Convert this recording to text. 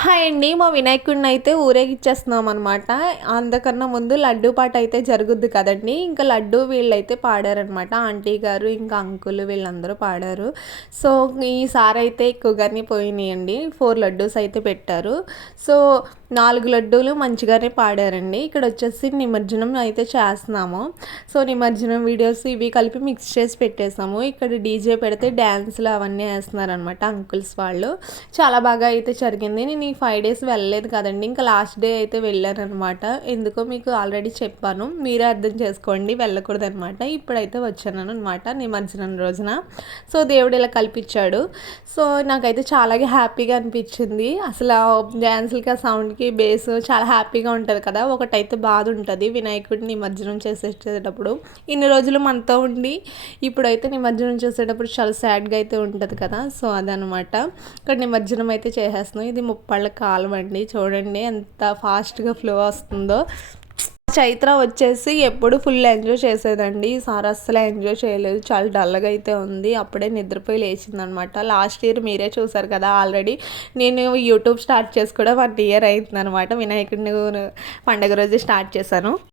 Hi అండి మా వినాయకుడిని అయితే ఊరేగిచ్చేస్తున్నాం అనమాట అంతకన్నా ముందు లడ్డు పాట అయితే జరుగుద్ది కదండి. ఇంకా లడ్డు వీళ్ళైతే పాడారనమాట ఆంటీ గారు ఇంకా అంకుల్ వీళ్ళందరూ పాడారు. సో ఈసారి అయితే ఎక్కువగానే పోయినాయండి. ఫోర్ లడ్డూస్ అయితే పెట్టారు. సో నాలుగు లడ్డూలు మంచిగానే పాడారండి. ఇక్కడ వచ్చేసి నిమజ్జనం అయితే చేస్తున్నాము. సో నిమజ్జనం వీడియోస్ ఇవి కలిపి మిక్స్ చేసి పెట్టేసాము. ఇక్కడ డీజే పెడితే డ్యాన్స్లు అవన్నీ వేస్తున్నారనమాట అంకుల్స్ వాళ్ళు. చాలా బాగా అయితే జరిగింది. నేను ఈ ఫైవ్ డేస్ వెళ్ళలేదు కదండి. ఇంకా లాస్ట్ డే అయితే వెళ్ళాను అనమాట ఎందుకో మీకు ఆల్రెడీ చెప్పాను. మీరే అర్థం చేసుకోండి. వెళ్ళకూడదనమాట. ఇప్పుడైతే వచ్చాను అనమాట నిమజ్జనం రోజున. సో దేవుడు ఇలా కల్పించాడు. సో నాకైతే చాలా హ్యాపీగా అనిపించింది. అసలు డ్యాన్స్లకి ఆ సౌండ్కి బేస్ చాలా హ్యాపీగా ఉంటుంది కదా. ఒకటైతే బాధ ఉంటుంది. వినాయకుడిని నిమజ్జనం చేసేటప్పుడు ఇన్ని రోజులు మనతో ఉండి ఇప్పుడైతే నిమజ్జనం చేసేటప్పుడు చాలా సాడ్గా అయితే ఉంటుంది కదా. సో అదనమాట. ఇక్కడ నిమజ్జనం అయితే చేసేస్తున్నాం. ఇది ముప్పై వాళ్ళ కాలం అండి చూడండి ఎంత ఫాస్ట్గా ఫ్లో వస్తుందో. చైత్ర వచ్చేసి ఎప్పుడు ఫుల్ ఎంజాయ్ చేసేదండి. ఈసారి అస్సలు ఎంజాయ్ చేయలేదు. చాలా డల్గా అయితే ఉంది. అప్పుడే నిద్రపోయి లేచిందనమాట. లాస్ట్ ఇయర్ మీరే చూసారు కదా ఆల్రెడీ. నేను యూట్యూబ్ స్టార్ట్ చేసి కూడా వన్ ఇయర్ అయిందనమాట. వినాయకుడిని పండగ రోజు స్టార్ట్ చేశాను.